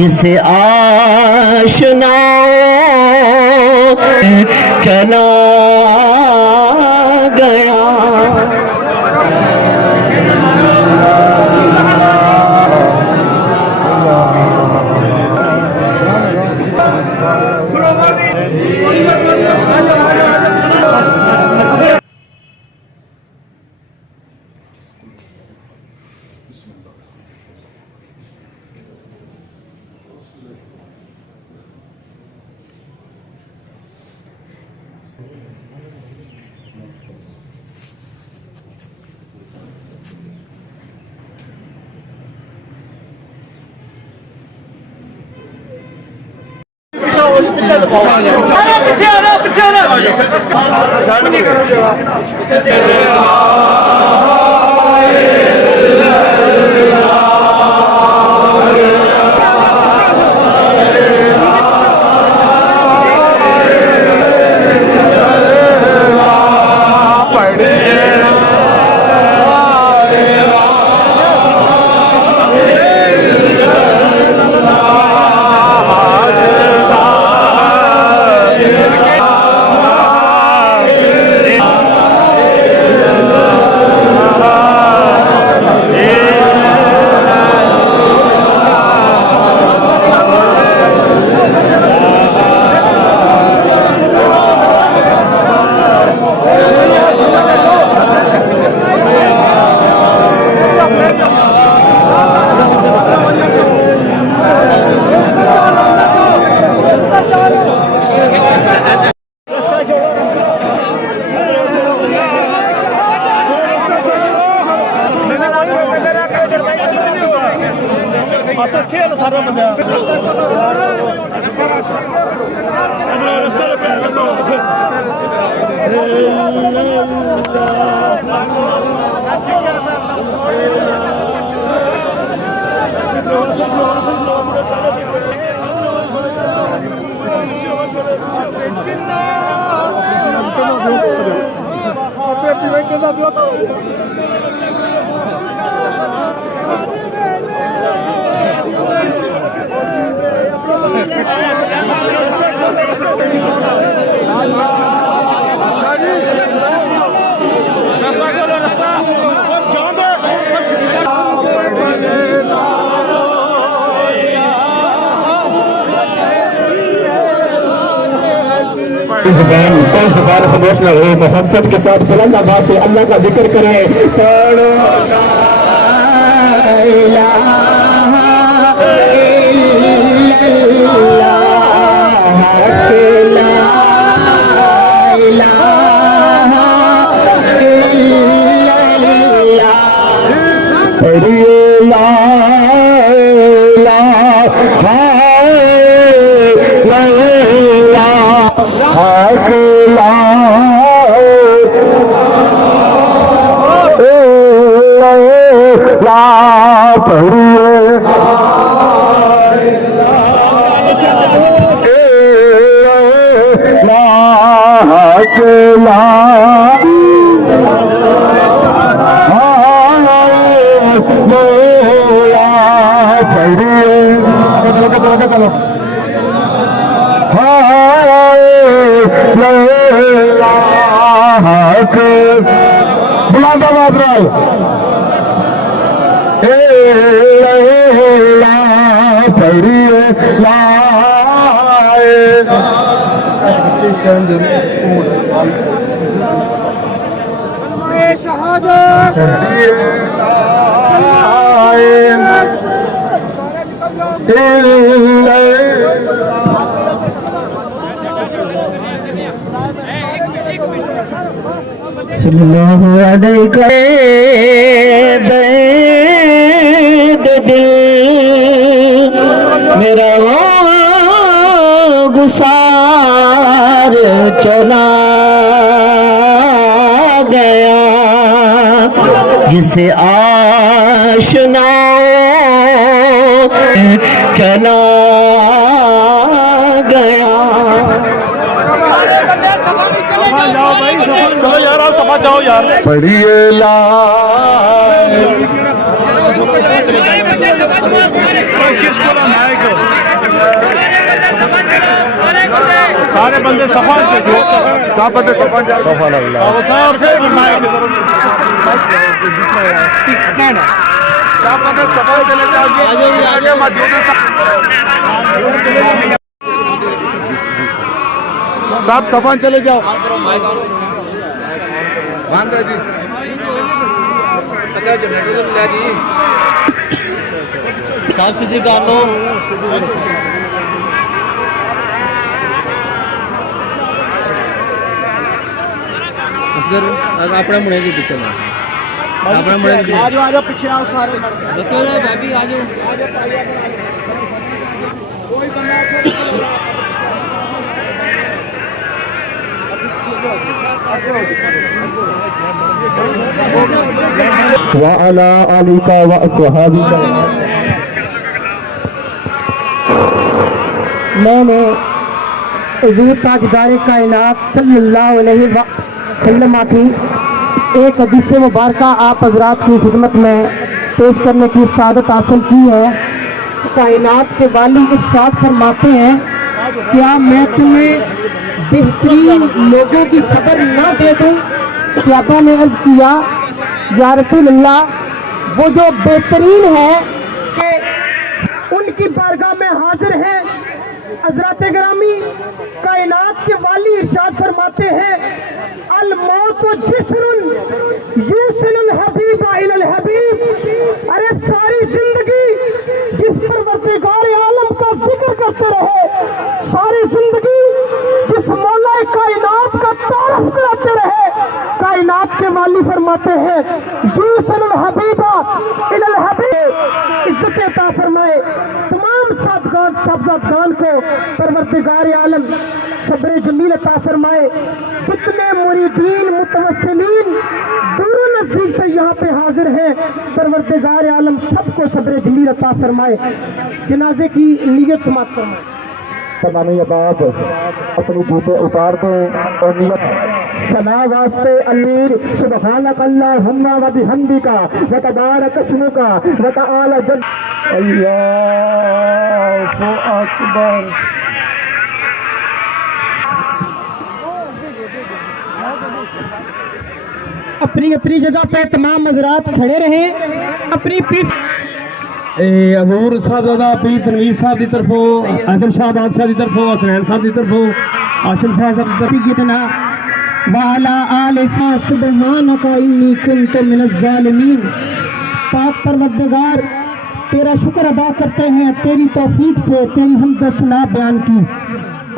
جسے آشنا چلا گیا زبان خاموش نہ ہو، محبت کے ساتھ بلند آواز سے اللہ کا ذکر کریں. پڑھو لا الہ الا اللہ، لا الہ الا اللہ. پڑھیے لا بلند آواز رہا پڑھیے لا شہادت صلی اللہ علیہ بید دل میرا گسار چلا گیا جسے آشنا چلا گیا. چلو یار آپ سمجھ جاؤ یار. پڑھیے لا کس کو لانا ہے सारे बंदे सफा से सब बंदे सफा जा सफा अल्लाह साहब से स्कैन है सब बंदे सफा चले जाओगे आगे मौजूद है सब सफा चले जाओ बंद है जी साफ सीधी कर लो अपने मुड़े के पीछे अपने मुड़े के आ जाओ पीछे आओ सारे भाभी आ जाओ वअला आलिका व अस्हाबिका मैंने हुजूर ताजदार कायनात सल्लल्लाहु अलैहि वसल्लम की एक हदीस मुबारक आप हजरात की खिदमत में पेश करने की सादत हासिल की है। कायनात के वाली इरशाद फरमाते हैं, क्या मैं तुम्हें बेहतरीन लोगों की खबर ना दे दूं? सहाबा ने अर्ज किया, या रसूल अल्लाह, वो जो बेहतरीन है कि उनकी बारगाह में हाजिर है। हज़रत गिरामी कायनात के वाली इरशाद फरमाते हैं, अल मौत जिस्रुन युसिलुल हबीब इलल हबीब। अरे सारी जिंदगी जिस परवरदिगार आलम का जिक्र करते रहे, सारी जिंदगी जिस मौला कायनात का तारफ कराते रहे, कायनात के वाली फरमाते हैं युसिलुल हबीबा इलल हबीब। इज्जत अता फरमाए तमाम साहबजादगान को परवरदिगार आलम सब्र जमील अता फरमाए। जितने मुरीदीन मुतवस्सिलीन दूर नजदीक से यहाँ पे हाजिर हैं, परवरदिगार आलम सबको सब्र जमील अता फरमाए। जनाजे की नियत समाप्त फरमाए। तमामी अबाब अपनी जूते उतार दें और नियत सना वास्ते अमीर सुबहानक अल्लाहुम्मा व बिहम्दिका व तबारक अस्मुका व तआला जद अल्लाहु अकबर। अपनी अपनी जगह पे तमाम हजरात खड़े रहे, अपनी पीठ हजूर साहबजादा पीर तनवीर साहब की तरफों, आदिल शाह बादशाह की तरफों, हसनैन साहब की तरफों, आशिम शाह साहब की तरफ वाला आले सुबहानका इन्नी कुन्तु मिनज़ ज़ालिमीन। पाक परवरदिगार तेरा शुक्र अदा करते हैं तेरी तौफीक से तेरी हमद सना बयान की।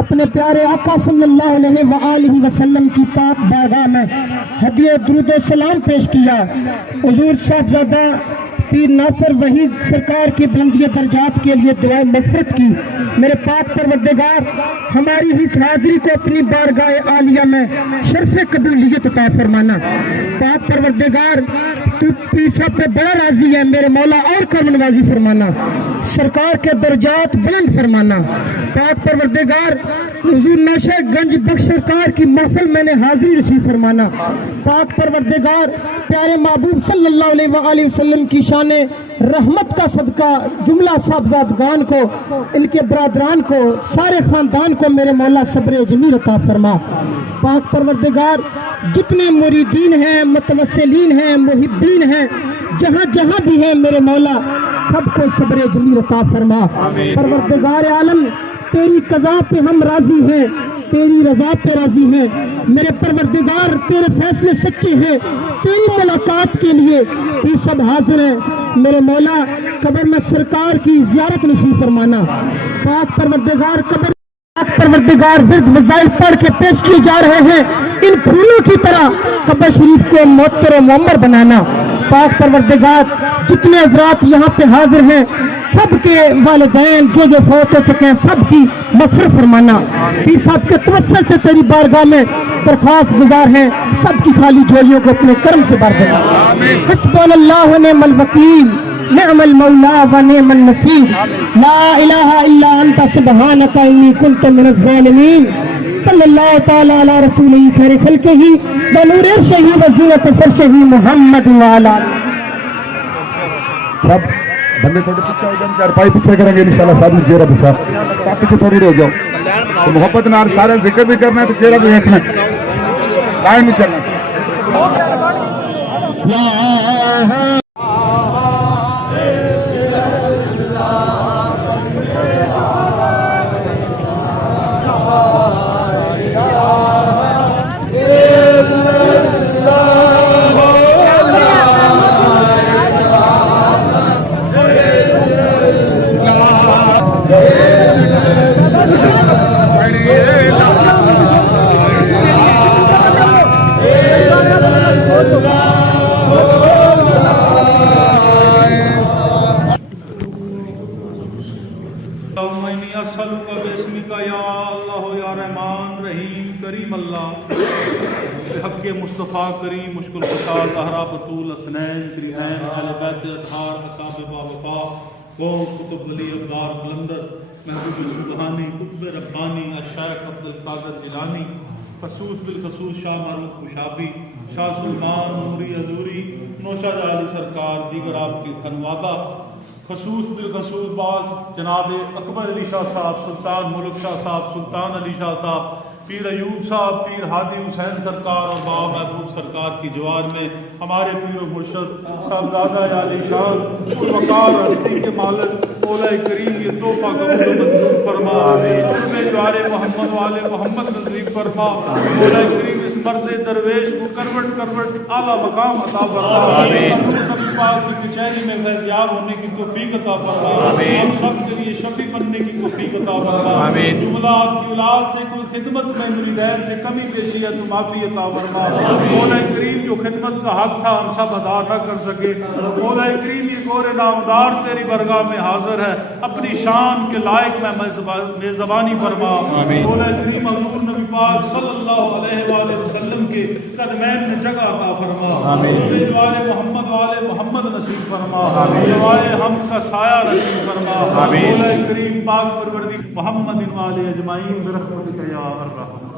अपने प्यारे आका सल्लल्लाहु अलैहि वसल्लम की पाक बारगाह में हदिया दुरूद सलाम पेश किया। हुजूर साहबजादा पीर नासिर वहीद सरकार की बुलंदी दर्जात के लिए दुआएं मग़फ़िरत की। मेरे पाक परवरदिगार हमारी इस हाज़िरी को अपनी बारगाह आलिया में शर्फ़ कबूलियत अता फरमाना। पाक परवरदिगार तू पीर साहब पे बड़ा राजी है, मेरे मौला और कर्म नवाजी फरमाना, सरकार के दर्जात बुलंद फरमाना। पाक परवरदिगार हुजूर नशे गंज बख्श सरकार की महफिल मैंने हाजिरी नसीब फरमाना। पाक परवरदिगार प्यारे महबूब सल्लल्लाहु अलैहि वसल्लम की शान रहमत का सदका जुमला साहबजादगान को, इनके बरादरान को, सारे खानदान को मेरे मौला सब्र जमील अता फरमा। पाक परवरदिगार जितने मुरीदीन हैं, मुतवस्सिलीन हैं, मुहिब्बीन हैं, जहाँ जहाँ भी हैं मेरे मौला सबको सब्र जमील अता फरमा। परवरदिगार आलम तेरी कज़ा पे हम राजी हैं, तेरी रज़ा पे राजी हैं। मेरे परवरदिगार तेरे फैसले सच्चे हैं, तेरी मुलाकात के लिए ये सब हाजिर हैं। मेरे मौला कब्र में सरकार की ज़ियारत नसीब फरमाना। पाक परवरदिगार परवरदिगार विर्द वज़ाइफ पढ़ के पेश किए जा रहे हैं, इन फूलों की तरह कब्र शरीफ को मुअत्तर मुअम्मर बनाना। पाक परवरदिगार जितने हज़रात यहाँ पे हाजिर हैं सबके वालिदैन जो फौत हो चुके हैं सबकी मग़फ़िरत फरमाना। पीर साहब के तवस्सुल से तेरी बारगाह में दरख्वास्त गुजार हैं, सबकी खाली झोलियों को अपने कर्म से भर देना। हस्बुनल्लाहु व निअमल वकील निअमल मौला व निअमन नसीर ला इलाहा इल्ला अंता सुब्हानका इन्नी कुन्तु मिनज़ ज़ालिमीन। सल्लल्लाहु तआला अला रसूलिही खैर खल्क़िही व नूर अर्शिही व ज़ीनत फर्शिही मुहम्मद व अला। सब बंदे थोड़े पीछे हो जाओ, चारपाई पीछे करेंगे इंशाल्लाह। साहब जी रब साहब पीछे थोड़ी रह जाओ। تو محبت نال سارے ذکر بھی کرنا تو چہرہ بھی دیکھنا ٹائم بھی چلنا حق مصطفیٰ کریم مشکل خشال زہرا بطول اسنین کریمین اہل بیت اطہار اصحاب وفا قوم قطب ولی ابدار قلندر محبوب سبحانی قطب ربانی الشیخ عبدالقادر جیلانی خصوص بالخصوص شاہ معروف مشابی شاہ سلطان نوری عذوری نوشہ علی سرکار دیگر آپ کی خانوادہ خصوص بالخصوص بعض جناب اکبر علی شاہ صاحب سلطان ملک شاہ صاحب سلطان علی شاہ صاحب پیر ایوب صاحب پیر ہادی حسین سرکار اور بابا محبوب سرکار کی جوار میں ہمارے پیر و مرشد صاحبزادہ علی شان وقار ہستی کے مالک مولا کریم یہ تحفہ قبول و منظور فرما جوار محمد والے محمد نصیب فرما مولا کریم اس مرض درویش کو کروٹ اعلیٰ مقام عطا فرما نبی پاک کی کچہری میں فیضیاب ہونے کی توفیق عطا فرما ہم سب کے لیے شفیع بننے کی توفیق عطا فرما جملہ آپ کی اولاد سے کوئی خدمت میں مریدین سے کمی پیشی ہے تو معافی عطا فرما مولا کریم جو خدمت کا حق تھا ہم سب ادا نہ کر سکے مولا کریم یہ گور نامدار تیری برگاہ میں حاضر ہے اپنی شان کے لائق میں میزبانی فرما مولا کریم حضور نبی پاک صلی اللہ علیہ وآلہ وسلم کے قدمین میں جگہ عطا فرما جوار محمد والے محمد نصیب فرما جوار ہم کا سایہ نصیب فرما مولا کریم پاک پروردگار محمد والے اجمعین برحمتک یا ارحم